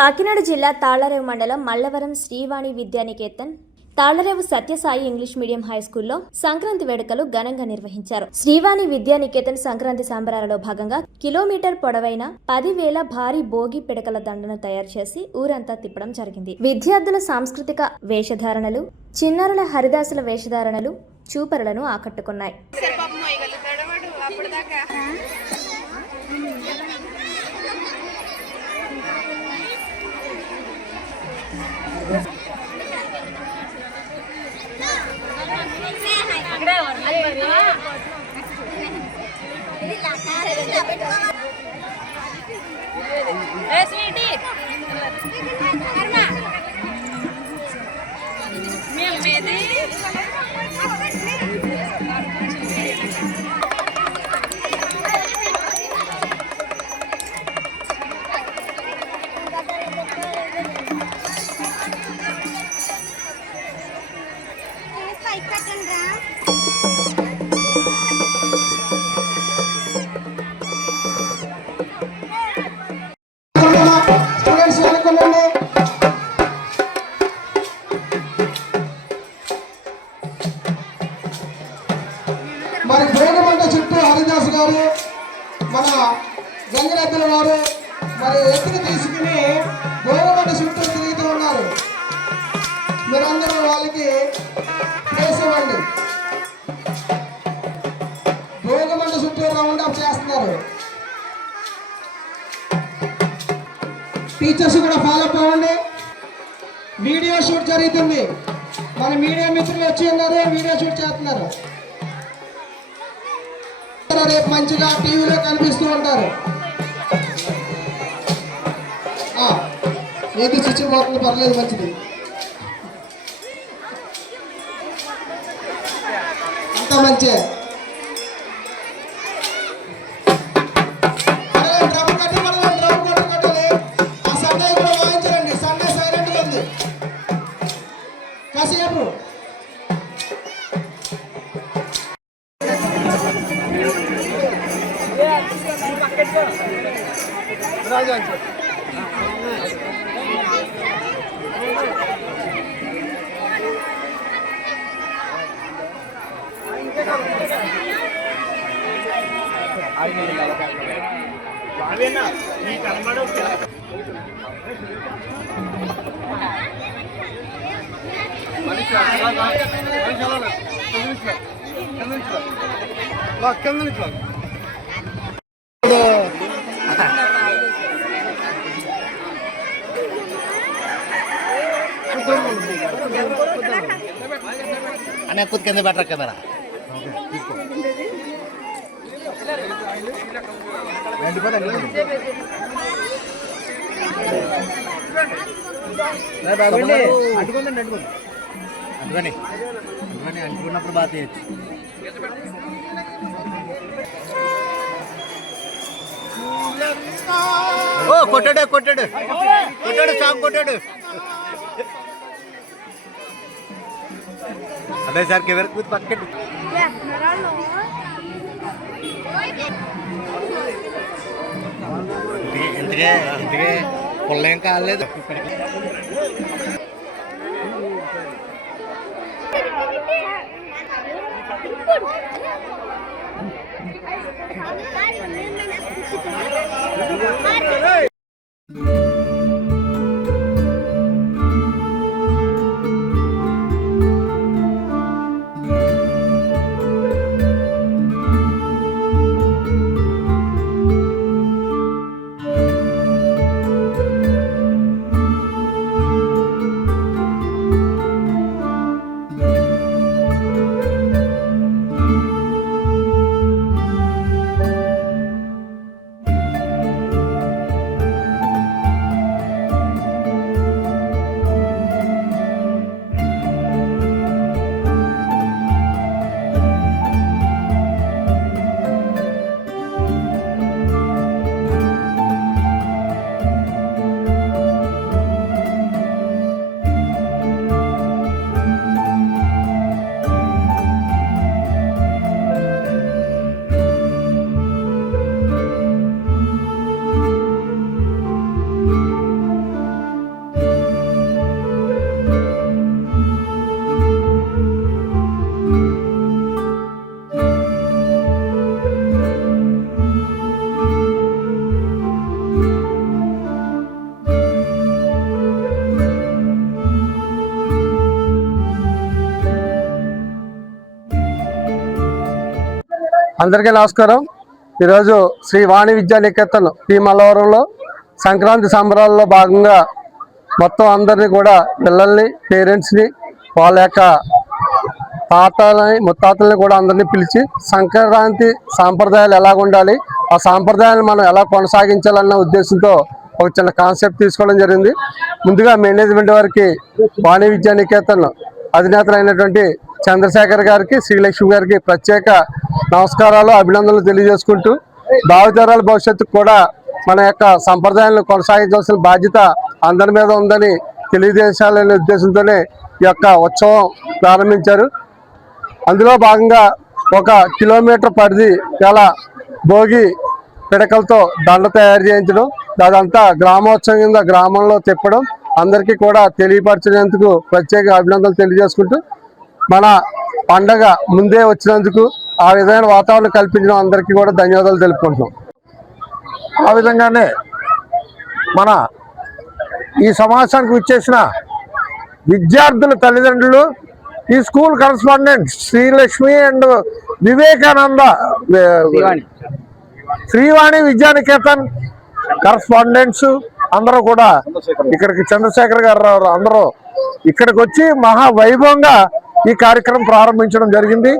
కాకినాడ జిల్లా తాళ్లరేవు మండలం Mallavaram Srivani Vidyaniketan Tallarevu Sathyasai English medium high స్కూల్లో సంక్రాంతి వేడుకలు ఘనంగా నిర్వహించారు. శ్రీవాణి విద్యానికేతన్ సంక్రాంతి సంబరాలలో భాగంగా కిలోమీటర్ పొడవైన 10,000 భారీ భోగి పిడకల దండను తయారు చేసి ఊరంతా తిప్పడం జరిగింది. విద్యార్థుల సాంస్కృతిక వేషధారణలు, చిన్నారుల హరిదాసుల వేషధారణలు చూపరులను ఆకట్టుకున్నాయి. మరి భోగమంట చుట్టూ హరిదాస్ గారు, మన గంగిరెద్దుల వారు మరి ఎత్తులు తీసుకుని భోగమంట చుట్టూ తిరుగుతూ ఉన్నారు. మీరందరూ వాళ్ళకి ప్లేస్ ఇవ్వండి. భోగమంట చుట్టూ రౌండ్ అప్ చేస్తున్నారు. టీచర్స్ కూడా ఫాలో అప్ అవ్వండి. వీడియో షూట్ జరుగుతుంది. మన మీడియా మిత్రులు వచ్చి ఉన్నారు, వీడియో షూట్ చేస్తున్నారు. రేపు మంచిగా టీవీలో కనిపిస్తూ ఉంటారు. ఏది చిచ్చిపోతుంది, పర్లేదు, మంచిది. అంత మంచి డ్రమ్ కట్టాలి. ఆ సండే కూడా వాయించండి. సండే సైలెంట్ ఉంది కాసేపు. అనే खुद के अंदर बैठ रखा मेरा అంటుకున్నప్పుడు బాగా చేయొచ్చు. ఓ కొట్టాడు కొట్టాడు కొట్టాడు సాంగ్ కొట్టాడు. అదే సార్ కెవరకు పక్కడు ఇందుకే అందుకే పుల్లేం కాలేదు. అందరికీ నమస్కారం. ఈరోజు శ్రీ వాణి విద్యానికేతన్ పి మల్లవరంలో సంక్రాంతి సంబరాల్లో భాగంగా మొత్తం అందరినీ కూడా పిల్లల్ని, పేరెంట్స్ని, వాళ్ళ యొక్క తాతలని, ముత్తాతల్ని కూడా అందరినీ పిలిచి సంక్రాంతి సాంప్రదాయాలు ఎలా ఉండాలి, ఆ సాంప్రదాయాలు మనం ఎలా కొనసాగించాలన్న ఉద్దేశంతో ఒక చిన్న కాన్సెప్ట్ తీసుకోవడం జరిగింది. ముందుగా మేనేజ్మెంట్ వారికి, వాణి విద్యానికేతన్ అధినేతలైనటువంటి చంద్రశేఖర్ గారికి, శ్రీలక్ష్మి గారికి ప్రత్యేక నమస్కారాలు, అభినందనలు తెలియజేసుకుంటూ భావితరాల భవిష్యత్తుకు కూడా మన యొక్క సంప్రదాయాలను కొనసాగించాల్సిన బాధ్యత అందరి మీద ఉందని తెలియజేయాలనే ఉద్దేశంతోనే ఈ యొక్క ఉత్సవం ప్రారంభించారు. అందులో భాగంగా 1 కిలోమీటర్ పరిధి గల భోగి పిడకలతో దండ తయారు చేయించడం, అదంతా గ్రామోత్సవం కింద గ్రామంలో తిప్పడం, అందరికీ కూడా తెలియపరిచినందుకు ప్రత్యేక అభినందనలు తెలియజేసుకుంటూ మన పండగ ముందే వచ్చినందుకు, ఆ విధమైన వాతావరణం కల్పించడం అందరికీ కూడా ధన్యవాదాలు తెలుపుకుంటున్నాం. ఆ విధంగానే మన ఈ సమావేశానికి వచ్చేసిన విద్యార్థుల తల్లిదండ్రులు, ఈ school correspondent Srilakshmi and Vivekananda Srivani Vidyaniketan correspondents అందరూ కూడా ఇక్కడికి, చంద్రశేఖర్ గారు అందరూ ఇక్కడికి వచ్చి మహా వైభవంగా ఈ కార్యక్రమం ప్రారంభించడం జరిగింది.